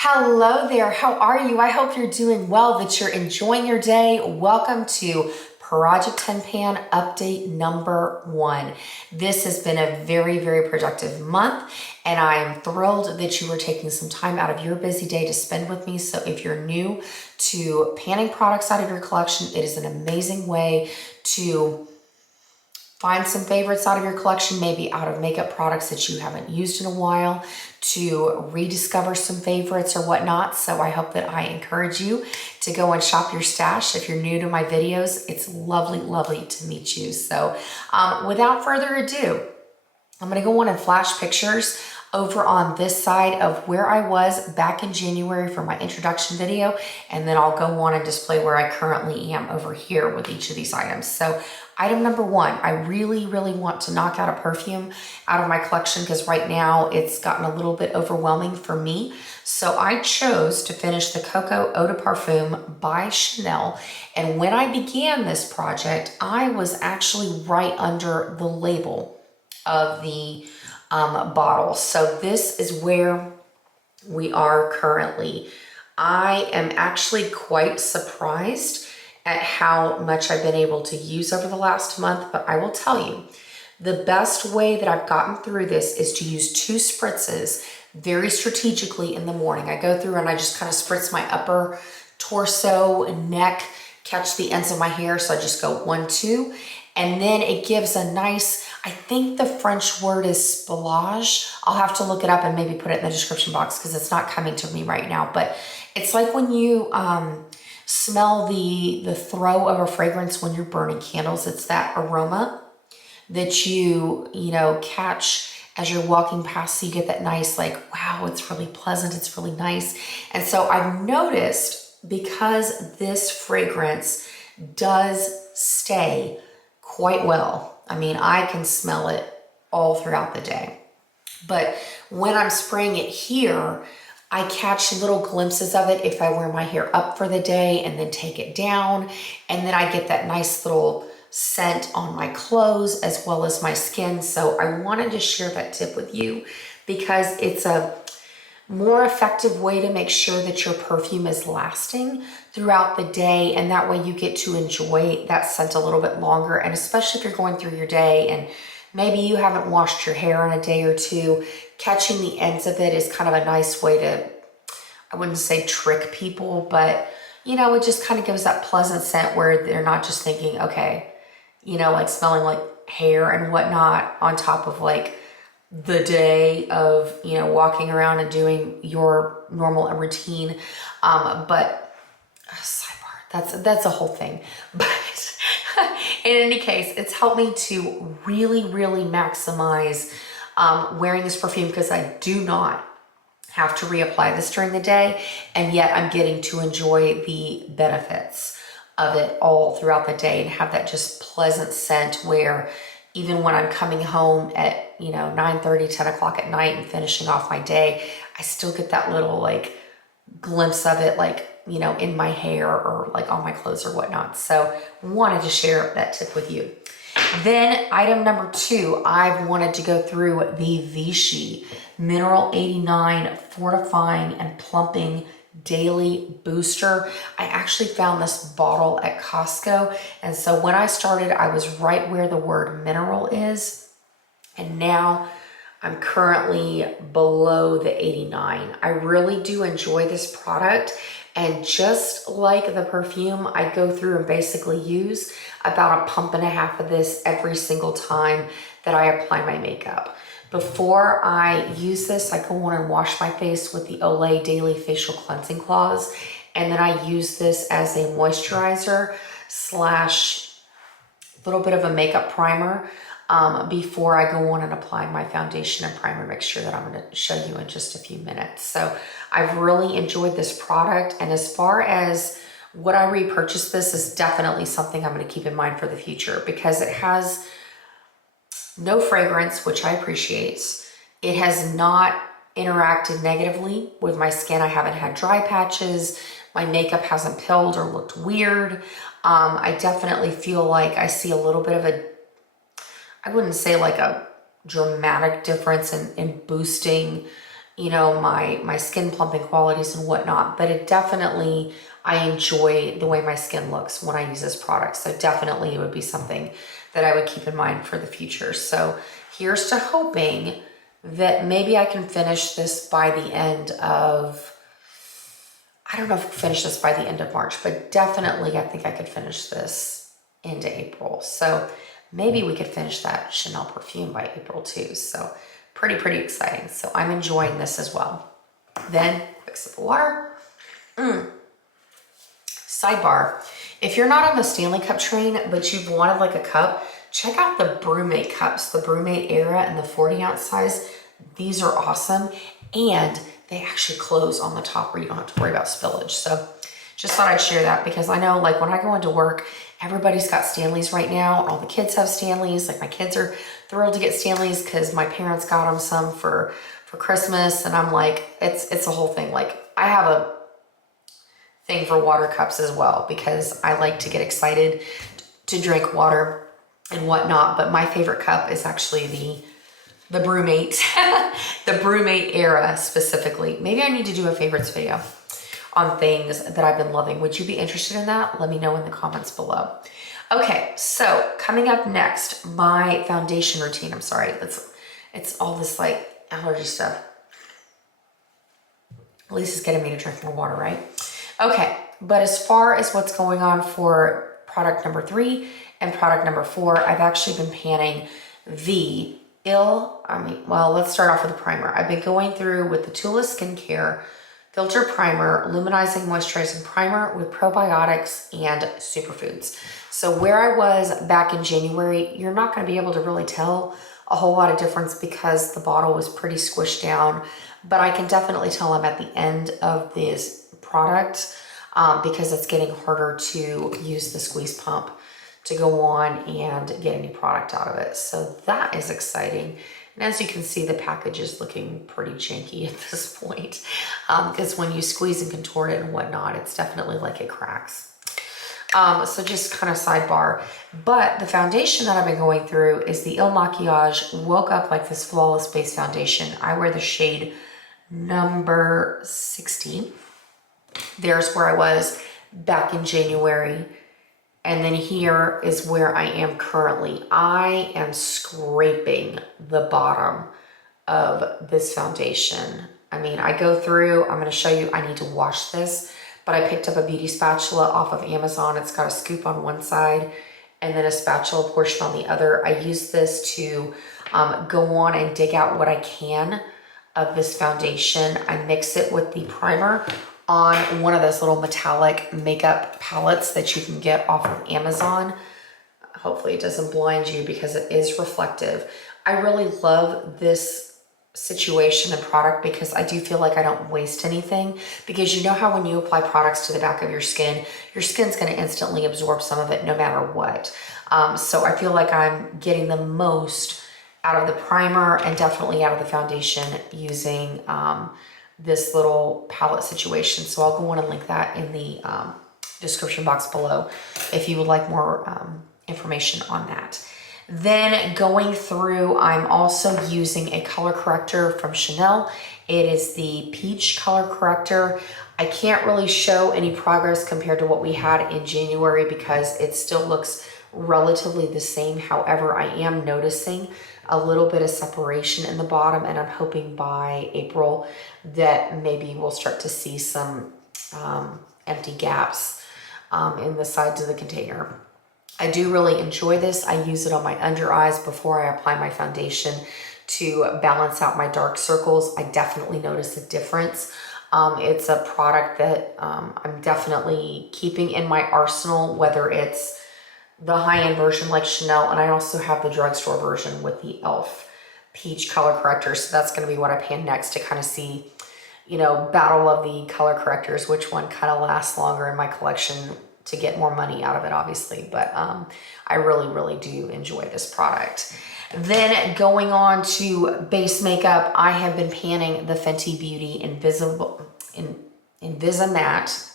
Hello there, how are you? I hope you're doing well, that you're enjoying your day. Welcome to Project 10 Pan update number 1. This has been a very productive month, and I am thrilled that you are taking some time out of your busy day to spend with me. So if you're new to panning products out of your collection, it is an amazing way to find some favorites out of your collection, maybe out of makeup products that you haven't used in a while, to rediscover some favorites or whatnot. So I hope that I encourage you to go and shop your stash. If you're new to my videos, it's lovely to meet you. So without further ado, I'm gonna go on and flash pictures over on this side of where I was back in January for my introduction video, and then I'll go on and display where I currently am over here with each of these items. So item number 1, I really want to knock out a perfume out of my collection because right now it's gotten a little bit overwhelming for me. So I chose to finish the Coco Eau de Parfum by Chanel. And when I began this project, I was actually right under the label of the bottle. So this is where we are currently. I am actually quite surprised at how much I've been able to use over the last month, but I will tell you, the best way that I've gotten through this is to use 2 spritzes very strategically in the morning. I go through and I just kind of spritz my upper torso and neck, catch the ends of my hair. So I just go 1, 2, and then it gives a nice, I think the French word is spalage. I'll have to look it up and maybe put it in the description box because it's not coming to me right now, but it's like when you smell the throw of a fragrance when you're burning candles. It's that aroma that you catch as you're walking past, so you get that nice, like, wow, it's really pleasant, it's really nice. And so I've noticed, because this fragrance does stay quite well. I mean, I can smell it all throughout the day. But when I'm spraying it here, I catch little glimpses of it if I wear my hair up for the day and then take it down. And then I get that nice little scent on my clothes as well as my skin. So I wanted to share that tip with you because it's a more effective way to make sure that your perfume is lasting throughout the day, and that way you get to enjoy that scent a little bit longer. And especially if you're going through your day and maybe you haven't washed your hair in a day or two, catching the ends of it is kind of a nice way to, I wouldn't say trick people, but it just kind of gives that pleasant scent where they're not just thinking, okay, like smelling like hair and whatnot on top of like the day of, walking around and doing your normal routine. But sidebar, that's a whole thing. But in any case, it's helped me to really maximize wearing this perfume because I do not have to reapply this during the day, and yet I'm getting to enjoy the benefits of it all throughout the day and have that just pleasant scent where even when I'm coming home at 9:30, 10 o'clock at night and finishing off my day, I still get that little like glimpse of it, like in my hair or like on my clothes or whatnot. So wanted to share that tip with you. Then item number 2, I've wanted to go through the Vichi Mineral 89 Fortifying and Plumping Daily Booster. I actually found this bottle at Costco, and so when I started, I was right where the word mineral is, and now I'm currently below the 89. I really do enjoy this product, and just like the perfume, I go through and basically use about 1.5 pumps of this every single time that I apply my makeup. Before I use this, I go on and wash my face with the Olay Daily Facial Cleansing Cloths, and then I use this as a moisturizer / little bit of a makeup primer before I go on and apply my foundation and primer mixture that I'm going to show you in just a few minutes. So I've really enjoyed this product, and as far as would I repurchase this, is definitely something I'm going to keep in mind for the future because it has no fragrance, which I appreciate. It has not interacted negatively with my skin. I haven't had dry patches. My makeup hasn't pilled or looked weird. I definitely feel like I see a little bit of I wouldn't say like a dramatic difference in boosting you know, my skin plumping qualities and whatnot, but it definitely, I enjoy the way my skin looks when I use this product. So definitely it would be something that I would keep in mind for the future. So here's to hoping that maybe I can finish this by the end of, I don't know if I can finish this by the end of March, but definitely I think I could finish this into April. So maybe we could finish that Chanel perfume by April too. So pretty exciting. So I'm enjoying this as well. Then quick sip of water. Sidebar, if you're not on the Stanley Cup train, but you've wanted like a cup, check out the Brewmate Cups, the Brewmate Era and the 40-ounce size. These are awesome. And they actually close on the top where you don't have to worry about spillage. So just thought I'd share that because I know like when I go into work, everybody's got Stanleys right now. All the kids have Stanleys. Like my kids are thrilled to get Stanleys because my parents got them some for Christmas. And I'm like, it's a whole thing. Like I have a thing for water cups as well because I like to get excited to drink water and whatnot. But my favorite cup is actually the Brewmate, the Brewmate Era specifically. Maybe I need to do a favorites video on things that I've been loving. Would you be interested in that? Let me know in the comments below. Okay, so coming up next, my foundation routine. I'm sorry, it's all this like allergy stuff. At least it's getting me to drink more water, right? Okay, but as far as what's going on for product number 3 and product number 4, I've actually been panning well, let's start off with the primer. I've been going through with the Tula Skincare Filter Primer, Luminizing Moisturizing Primer with probiotics and superfoods. So where I was back in January, you're not going to be able to really tell a whole lot of difference because the bottle was pretty squished down, but I can definitely tell I'm at the end of this product because it's getting harder to use the squeeze pump to go on and get any product out of it. So that is exciting. And as you can see, the package is looking pretty janky at this point because when you squeeze and contort it and whatnot, it's definitely like it cracks. So just kind of sidebar. But the foundation that I've been going through is the Il Makiage Woke Up Like This Flawless Base Foundation. I wear the shade number 16. There's where I was back in January. And then here is where I am currently. I am scraping the bottom of this foundation. I mean, I go through, I'm gonna show you, I need to wash this, but I picked up a beauty spatula off of Amazon. It's got a scoop on one side and then a spatula portion on the other. I use this to go on and dig out what I can of this foundation. I mix it with the primer on one of those little metallic makeup palettes that you can get off of Amazon. Hopefully it doesn't blind you because it is reflective. I really love this situation and product because I do feel like I don't waste anything, because you know how when you apply products to the back of your skin's gonna instantly absorb some of it no matter what. So I feel like I'm getting the most out of the primer and definitely out of the foundation using this little palette situation. So I'll go on and link that in the description box below if you would like more information on that. Then going through, I'm also using a color corrector from Chanel. It is the Peach Color Corrector. I can't really show any progress compared to what we had in January because it still looks relatively the same. However, I am noticing a little bit of separation in the bottom, and I'm hoping by April that maybe we'll start to see some empty gaps in the sides of the container. I do really enjoy this. I use it on my under eyes before I apply my foundation to balance out my dark circles. I definitely notice a difference. It's a product that I'm definitely keeping in my arsenal, whether it's the high-end version like Chanel, and I also have the drugstore version with the e.l.f. Peach Color Corrector. So that's going to be what I pan next to kind of see, you know, battle of the color correctors, which one kind of lasts longer in my collection to get more money out of it, obviously. But I really do enjoy this product. Then going on to base makeup, I have been panning the Fenty Beauty Invisimatte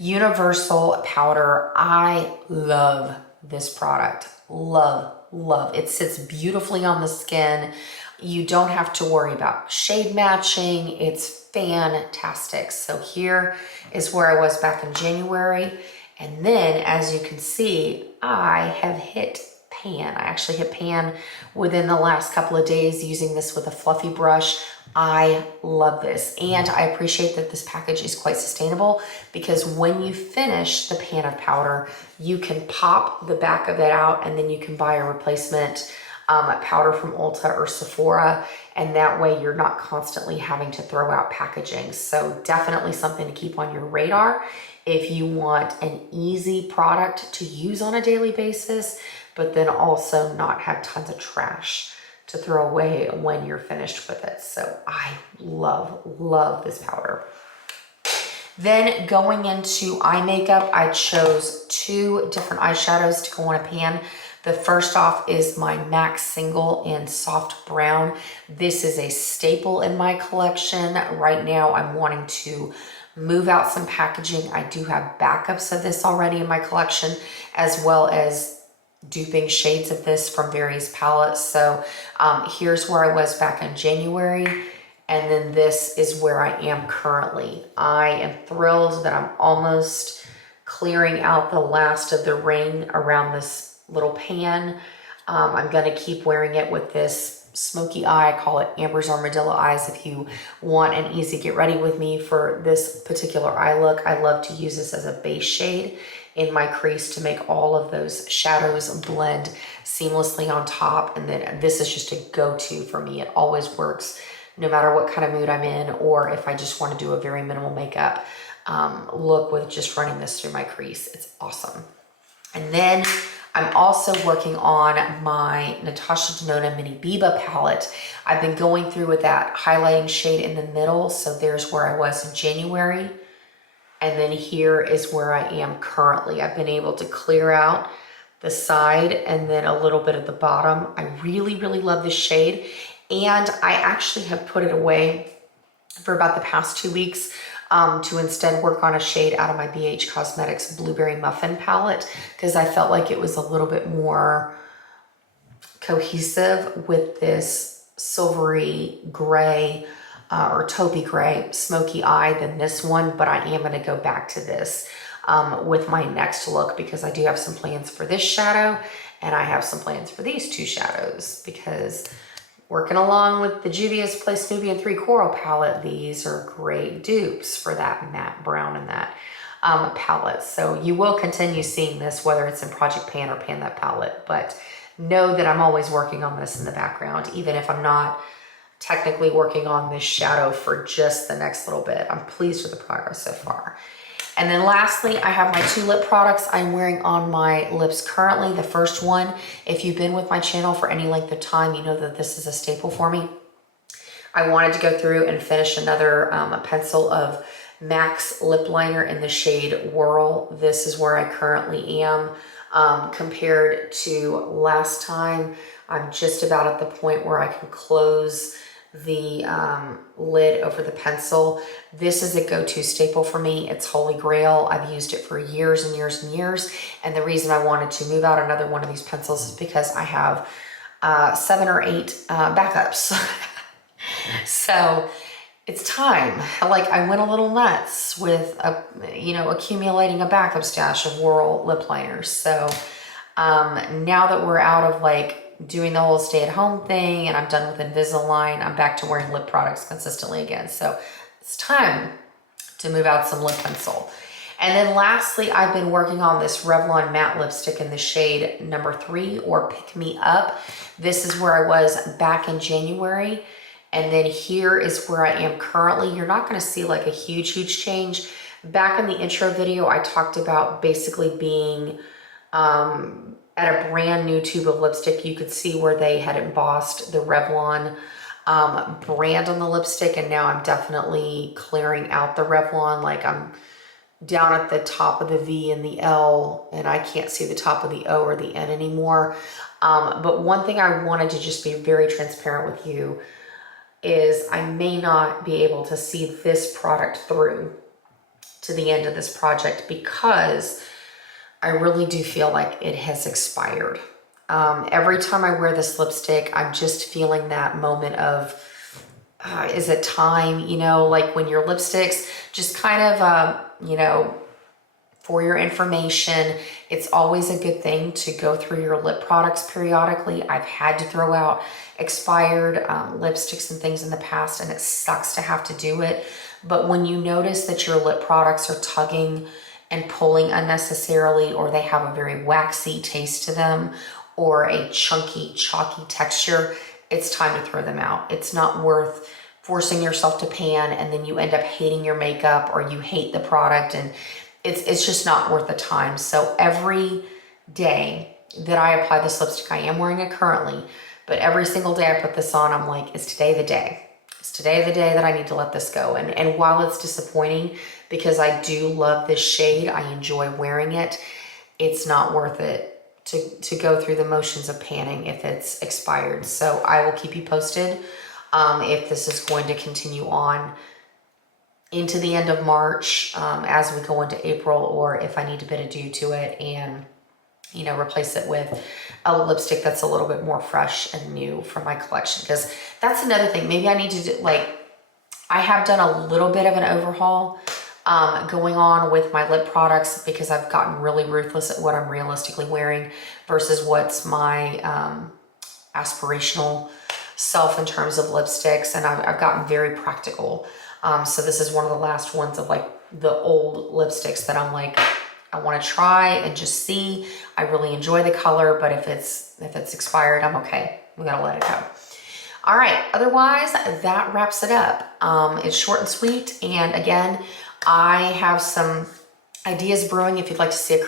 Universal Powder. I love this product. Love. It sits beautifully on the skin. You don't have to worry about shade matching. It's fantastic. So here is where I was back in January. And then as you can see, I have hit pan. I actually hit pan within the last couple of days using this with a fluffy brush. I love this. And I appreciate that this package is quite sustainable, because when you finish the pan of powder, you can pop the back of it out and then you can buy a replacement powder from Ulta or Sephora. And that way you're not constantly having to throw out packaging. So definitely something to keep on your radar if you want an easy product to use on a daily basis, but then also not have tons of trash to throw away when you're finished with it. So I love this powder. Then going into eye makeup, I chose 2 different eyeshadows to go on a pan. The first off is my MAC Single in Soft Brown. This is a staple in my collection. Right now I'm wanting to move out some packaging. I do have backups of this already in my collection, as well as duping shades of this from various palettes. So here's where I was back in January, and then this is where I am currently. I am thrilled that I'm almost clearing out the last of the ring around this little pan. I'm gonna keep wearing it with this smoky eye. I call it Amber's Armadillo Eyes. If you want an easy get ready with me for this particular eye look, I love to use this as a base shade in my crease to make all of those shadows blend seamlessly on top. And then this is just a go-to for me. It always works no matter what kind of mood I'm in, or if I just want to do a very minimal makeup look with just running this through my crease. It's awesome. And then I'm also working on my Natasha Denona Mini Biba palette. I've been going through with that highlighting shade in the middle. So there's where I was in January. And then here is where I am currently. I've been able to clear out the side and then a little bit at the bottom. I really love this shade. And I actually have put it away for about the past 2 weeks to instead work on a shade out of my BH Cosmetics Blueberry Muffin palette, because I felt like it was a little bit more cohesive with this silvery gray or taupey gray smoky eye than this one. But I am going to go back to this with my next look, because I do have some plans for this shadow and I have some plans for these 2 shadows, because working along with the Juvia's Place Nubian 3 Coral palette, these are great dupes for that matte brown and that palette. So you will continue seeing this, whether it's in Project Pan or Pan That palette, but know that I'm always working on this in the background, even if I'm not technically working on this shadow for just the next little bit. I'm pleased with the progress so far. And then lastly, I have my 2 lip products I'm wearing on my lips currently. The first one, if you've been with my channel for any length of time, you know that this is a staple for me. I wanted to go through and finish another pencil of MAC's lip liner in the shade Whirl. This is where I currently am. Compared to last time, I'm just about at the point where I can close the lid over the pencil. This is a go-to staple for me. It's holy grail. I've used it for years and years and years. And the reason I wanted to move out another one of these pencils is because I have 7 or 8 backups. So it's time. Like, I went a little nuts with accumulating a backup stash of Whirl lip liners. So now that we're out of like doing the whole stay-at-home thing and I'm done with Invisalign, I'm back to wearing lip products consistently again. So it's time to move out some lip pencil. And then lastly, I've been working on this Revlon matte lipstick in the shade number 3, or Pick Me Up. This is where I was back in January. And then here is where I am currently. You're not going to see like a huge change. Back in the intro video, I talked about basically being at a brand new tube of lipstick. You could see where they had embossed the Revlon brand on the lipstick, and now I'm definitely clearing out the Revlon. Like, I'm down at the top of the V and the L, and I can't see the top of the O or the N anymore. But one thing I wanted to just be very transparent with you is I may not be able to see this product through to the end of this project, because I really do feel like it has expired. Every time I wear this lipstick, I'm just feeling that moment of, is it time? You know, like when your lipsticks just kind of, you know, for your information, it's always a good thing to go through your lip products periodically. I've had to throw out expired lipsticks and things in the past, and it sucks to have to do it. But when you notice that your lip products are tugging and pulling unnecessarily, or they have a very waxy taste to them, or a chunky, chalky texture, it's time to throw them out. It's not worth forcing yourself to pan and then you end up hating your makeup or you hate the product, and it's just not worth the time. So every day that I apply this lipstick, I am wearing it currently, but every single day I put this on, I'm like, is today the day? Is today the day that I need to let this go? And while it's disappointing because I do love this shade, I enjoy wearing it, it's not worth it to go through the motions of panning if it's expired. So I will keep you posted if this is going to continue on into the end of March as we go into April, or if I need to put a due to it and, you know, replace it with a lipstick that's a little bit more fresh and new from my collection. Because that's another thing. Maybe I need to do, like, I have done a little bit of an overhaul going on with my lip products because I've gotten really ruthless at what I'm realistically wearing versus what's my aspirational self in terms of lipsticks. And I've gotten very practical. So this is one of the last ones of like the old lipsticks that I'm like, I want to try and just see. I really enjoy the color, but if it's expired, I'm okay. We gotta let it go. All right, otherwise that wraps it up. It's short and sweet. And again, I have some ideas brewing. If you'd like to see a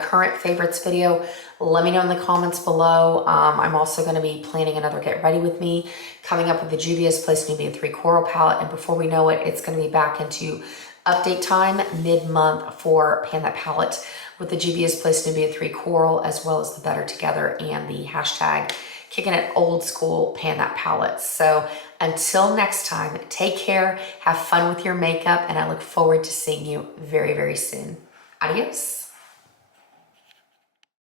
current favorites video, let me know in the comments below. I'm also going to be planning another Get Ready With Me, coming up with the Juvia's Place Nubia 3 Coral Palette. And before we know it, it's going to be back into update time mid-month for Pan That Palette with the Juvia's Place Nubia 3 Coral, as well as the Better Together and the hashtag Kicking It Old School Pan That Palette. So until next time, take care, have fun with your makeup, and I look forward to seeing you very, very soon. Adios.